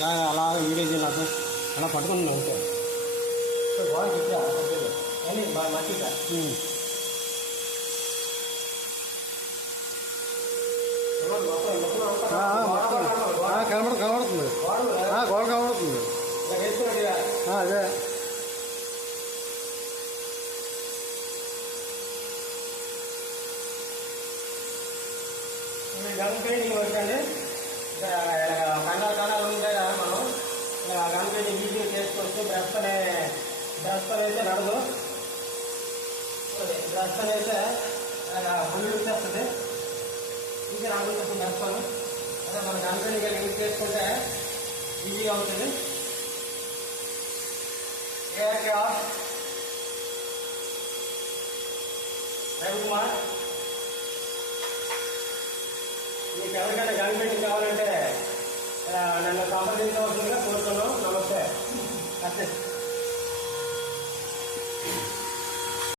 అలా వీడియో చేయలేదు అలా పట్టుకుని అంతే గోడ చెప్పా అని మట్టిగా కనబడుతుంది గోడ కనబడుతుంది అదే గన్ పెయింటింగ్ వచ్చండి కన్నాలు ఉంటాయి కదా మనం గన్ పెయింటింగ్ ఈజీగా చేసుకోవచ్చు బ్రష్ పని అయితే నడదు బ్రష్ పని అయితే హండ్రెడ్ వచ్చేస్తుంది ఈజీ రాకుండా బ్రష్ పని అదే మన గన్ పెయింటింగ్ యూజ్ చేసుకుంటే ఈజీగా అవుతుంది రవికుమార్ మీకు ఎవరికైనా గన్ పెయింటింగ్ కావాలంటే నన్ను సంప్రదించవలసిందిగా కోరుతున్నాం. నమస్తే.